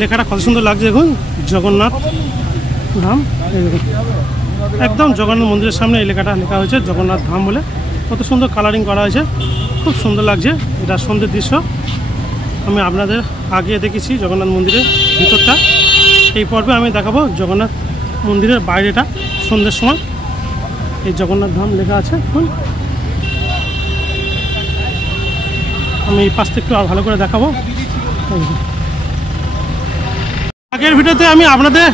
লেখাটা কত সুন্দর লাগছে দেখুন, জগন্নাথ ধাম। এই দেখুন একদম জগন্নাথ মন্দিরের সামনে এই লেখাটা লেখা হয়েছে জগন্নাথ ধাম বলে। কত সুন্দর কালারিং করা হয়েছে, খুব সুন্দর লাগছে। এটা সন্ধ্যের দৃশ্য। আমি আপনাদের আগে দেখেছি জগন্নাথ মন্দিরের ভিতরটা, এই পর্বে আমি দেখাবো জগন্নাথ মন্দিরের বাইরেটা সন্ধ্যের সময়। এই জগন্নাথ ধাম লেখা আছে। আমি এই পাশ থেকে একটু ভালো করে দেখাবো। আগের ভিডিওতে আমি আপনাদের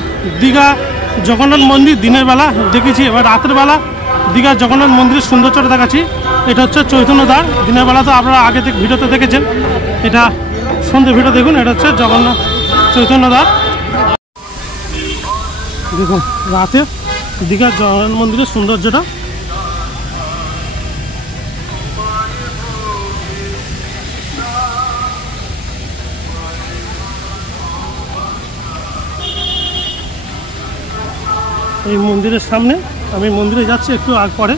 দীঘা জগন্নাথ মন্দির দিনের বেলা দেখেছি, এবার রাতের বেলা দীঘা জগন্নাথ মন্দিরের সৌন্দর্যটা দেখাচ্ছি। এটা হচ্ছে চৈতন্যদ্বার। দিনের বেলা তো আপনারা আগে ভিডিওতে দেখেছেন, এটা সন্ধ্যে ভিডিও দেখুন। এটা হচ্ছে জগন্নাথ চৈতন্যদ্বার। দেখুন রাতে দীঘা জগন্নাথ মন্দিরের সৌন্দর্যটা। এই মন্দিরের সামনে, আমি মন্দিরে যাচ্ছি একটু পরে,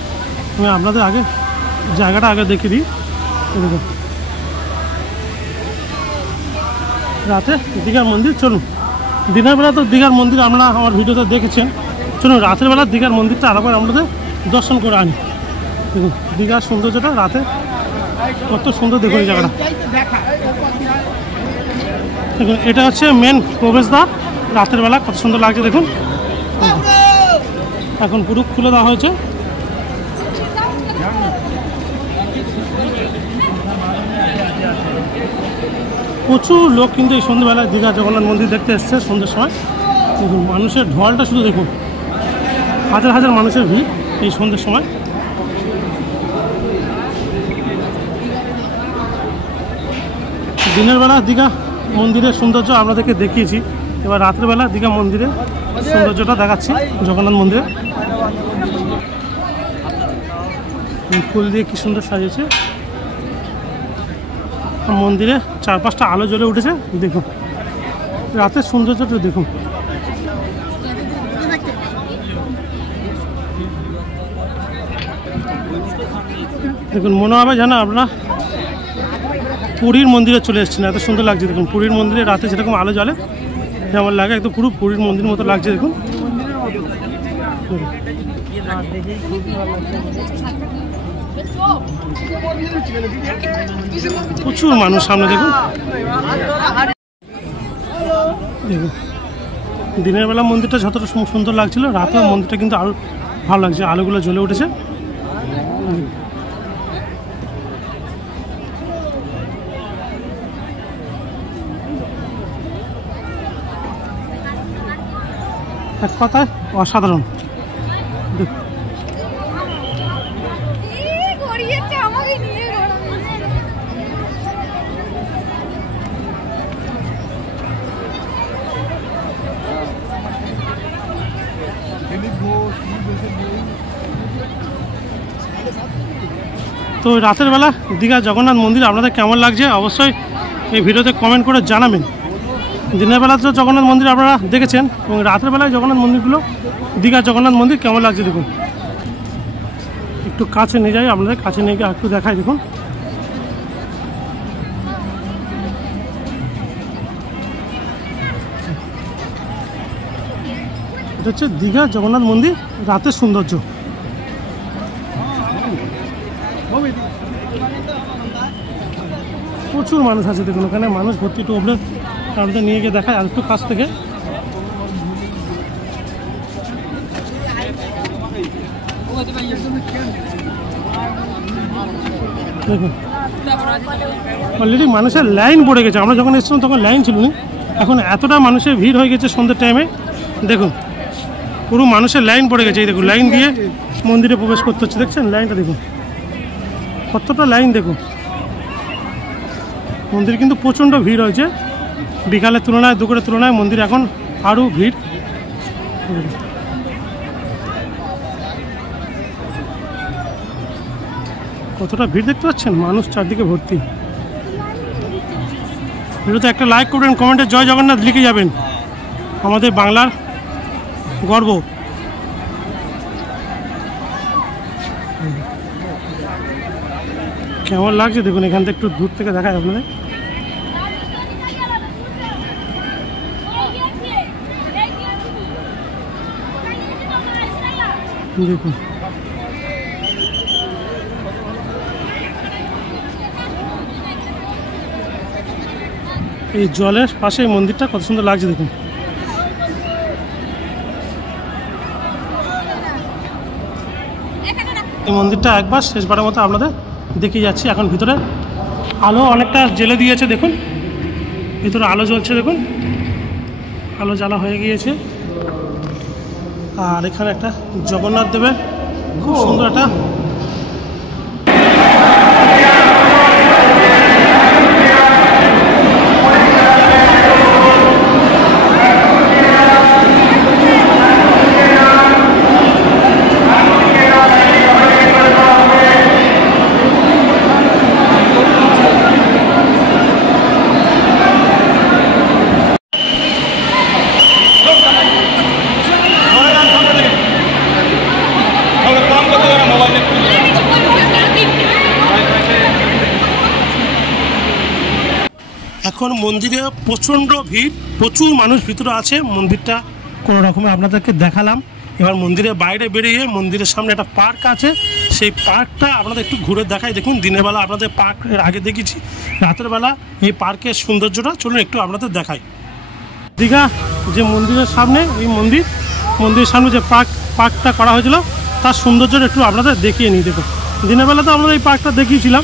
আমি আপনাদের আগে জায়গাটা আগে দেখিয়ে দিই। দেখুন রাতে দীঘার মন্দির। চলুন, দিনের বেলা তো দীঘার মন্দির আপনারা আমার ভিডিওতে দেখেছেন, চলুন রাতের বেলা দীঘার মন্দিরটা আরেকবার আপনাদের দর্শন করে আনি। দেখুন দীঘার সৌন্দর্যটা রাতে কত সুন্দর, দেখুন এই জায়গাটা। দেখুন এটা হচ্ছে মেন প্রবেশদ্বার। রাতের বেলা কত সুন্দর লাগছে দেখুন। এখন পুরো খুলে দেওয়া হয়েছে। প্রচুর লোক কিন্তু এই সন্ধ্যেবেলায় দীঘা জগন্নাথ মন্দির দেখতে এসছে সন্ধ্যের সময়। দেখুন মানুষের ঢলটা শুধু দেখুন, হাজার হাজার মানুষের ভিড় এই সন্ধ্যের সময়। দিনের বেলা দীঘা মন্দিরের সৌন্দর্য আপনাদেরকে দেখিয়েছি, এবার রাতের বেলা দীঘা মন্দিরের সৌন্দর্যটা দেখাচ্ছি। জগন্নাথ মন্দিরে ফুল দিয়ে কি সুন্দর সাজিয়েছে, মন্দিরে চারপাশটা আলো জ্বলে উঠেছে। দেখুন রাতের সৌন্দর্যটা দেখুন। দেখুন মনে হবে যেন আপনারা পুরীর মন্দিরে চলে এসেছেন, এত সুন্দর লাগছে। দেখুন পুরীর মন্দিরে রাতে যেরকম আলো জ্বলে যেমন লাগে, একদম পুরো পুরীর মন্দির মতো লাগছে। দেখুন প্রচুর মানুষ সামনে। দেখুন দেখুন দিনের বেলা মন্দিরটা যতটা সুন্দর লাগছিল, রাতেও মন্দিরটা কিন্তু আরো ভালো লাগছে, আলোগুলো জ্বলে উঠেছে। এক কথায় অসাধারণ। তো রাতের বেলা দীঘা জগন্নাথ মন্দির আপনাদের কেমন লাগছে অবশ্যই এই ভিডিওতে কমেন্ট করে জানাবেন। দিনের বেলা তো জগন্নাথ মন্দির আপনারা দেখেছেন, এবং রাতের বেলায় জগন্নাথ মন্দিরগুলো দীঘা জগন্নাথ মন্দির কেমন লাগছে দেখুন। একটু কাছে নিয়ে যাই, আপনাদের কাছে নিয়ে গিয়ে একটু দেখাই। দেখুন এটা হচ্ছে দীঘা জগন্নাথ মন্দির রাতের সৌন্দর্য। প্রচুর মানুষ আছে দেখুন, ওখানে মানুষ ভর্তি। একটু ওপরে আপনাদের নিয়ে গিয়ে দেখায় আর একটু কাছ থেকে। দেখুন অলরেডি মানুষের লাইন পড়ে গেছে। আমরা যখন এসেছিলাম তখন লাইন ছিল না, এখন এতটা মানুষের ভিড় হয়ে গেছে সন্ধ্যের টাইমে। দেখুন পুরো মানুষের লাইন পড়ে গেছে। এই দেখুন লাইন দিয়ে মন্দিরে প্রবেশ করতে হচ্ছে, দেখছেন লাইনটা দেখুন কতটা লাইন। দেখুন মন্দির কিন্তু প্রচণ্ড ভিড় হয়েছে, বিকালের তুলনায় দুপুরের তুলনায় মন্দির এখন আরও ভিড়। কতটা ভিড় দেখতে পাচ্ছেন, মানুষ চারদিকে ভর্তি। ভিডিওতে একটা লাইক করবেন, কমেন্টে জয় জগন্নাথ লিখে যাবেন, আমাদের বাংলার গর্ব। কেমন লাগছে দেখুন, এখান থেকে একটু দূর থেকে দেখায় আপনাদের। দেখুন এই জলের পাশে এই মন্দিরটা কত সুন্দর লাগছে দেখুন। এই মন্দিরটা একবার শেষবারের মতো আপনাদের দেখে যাচ্ছি। এখন ভিতরে আলো অনেকটা জেলে দিয়েছে দেখুন, ভিতরে আলো জ্বলছে দেখুন, আলো জ্বালা হয়ে গিয়েছে। আর এখানে একটা জগন্নাথ দেবের খুব সুন্দর একটা এখন মন্দিরে প্রচণ্ড ভিড়, প্রচুর মানুষ ভিতরে আছে। মন্দিরটা কোনো রকমে আপনাদেরকে দেখালাম। এবার মন্দিরের বাইরে বেরিয়ে মন্দিরের সামনে একটা পার্ক আছে, সেই পার্কটা আপনাদের একটু ঘুরে দেখাই। দেখুন দিনের বেলা আপনাদের পার্কের আগে দেখেছি, রাতের বেলা এই পার্কের সৌন্দর্যটা চলুন একটু আপনাদের দেখাই। দীঘা যে মন্দিরের সামনে এই মন্দিরের সামনে যে পার্কটা করা হয়েছিল তার সৌন্দর্যটা একটু আপনাদের দেখিয়ে নিই। দেখুন দিনের বেলা তো আমরা এই পার্কটা দেখিয়েছিলাম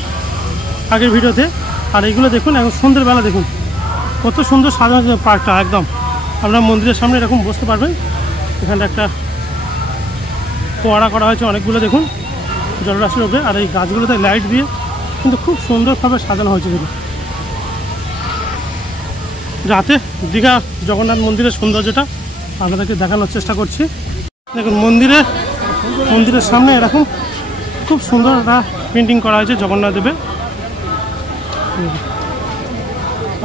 আগের ভিডিওতে, আর এইগুলো দেখুন এখন সন্ধ্যের বেলা দেখুন কত সুন্দর সাজানো পার্কটা। একদম আপনারা মন্দিরের সামনে এরকম বসতে পারবেন। এখানটা একটা ফোয়ারা করা হয়েছে অনেকগুলো দেখুন জলরাশির ওপরে, আর এই গাছগুলোতে লাইট দিয়ে কিন্তু খুব সুন্দরভাবে সাজানো হয়েছে। দেখুন রাতে দীঘা জগন্নাথ মন্দিরের সৌন্দর্যটা আপনাদেরকে দেখানোর চেষ্টা করছি। দেখুন মন্দিরের সামনে এরকম খুব সুন্দর একটা পেন্টিং করা হয়েছে জগন্নাথ দেবের।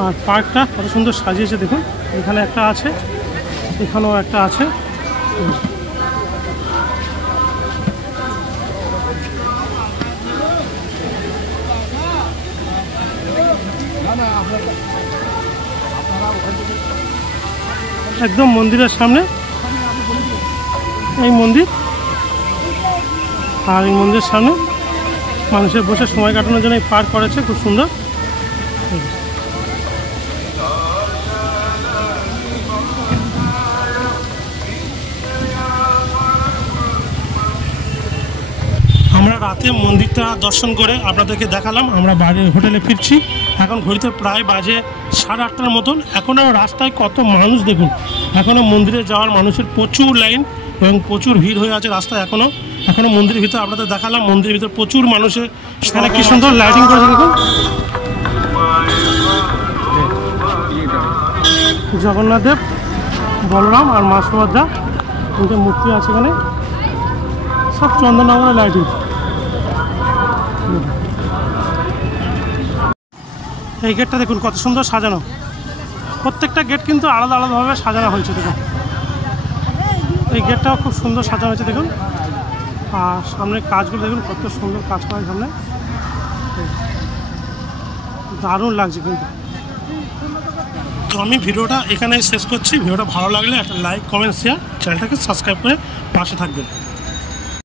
আর পার্কটা কত সুন্দর সাজিয়েছে দেখুন, এখানে একটা আছে, এখানেও একটা আছে। একদম মন্দিরের সামনে এই মন্দির, আর এই মন্দিরের সামনে মানুষের বসে সময় কাটানোর জন্য এই পার্ক করেছে খুব সুন্দর। আমরা রাতে মন্দিরটা দর্শন করে আপনাদেরকে দেখালাম। আমরা বাইরে হোটেলে ফিরছি, এখন ঘড়িতে প্রায় বাজে 8:30টার মতন। এখনও রাস্তায় কত মানুষ দেখুন, এখনও মন্দিরে যাওয়ার মানুষের প্রচুর লাইন এবং প্রচুর ভিড় হয়ে আছে রাস্তায়। এখনও মন্দিরের ভিতরে আপনাদের দেখালাম, মন্দিরের ভিতরে প্রচুর মানুষের সেখানে কি সুন্দর লাইটিং করেছে দেখুন। জগন্নাথ দেব, বলরাম আর মা সুভদ্রা তিনটে মূর্তি আছে এখানে, সব চন্দননগরের লাইটিং। এই গেটটা দেখুন কত সুন্দর সাজানো, প্রত্যেকটা গেট কিন্তু আলাদা আলাদাভাবে সাজানো হয়েছে দেখুন। এই গেটটাও খুব সুন্দর সাজানো হয়েছে দেখুন, আর সামনের কাজগুলো দেখুন কত সুন্দর কাজ করা সামনে, দারুণ লাগছে কিন্তু। তো আমি ভিডিওটা এখানে শেষ করছি। ভিডিওটা ভালো লাগলে একটা লাইক, কমেন্ট, শেয়ার, চ্যানেলটাকে সাবস্ক্রাইব করে পাশে থাকবেন।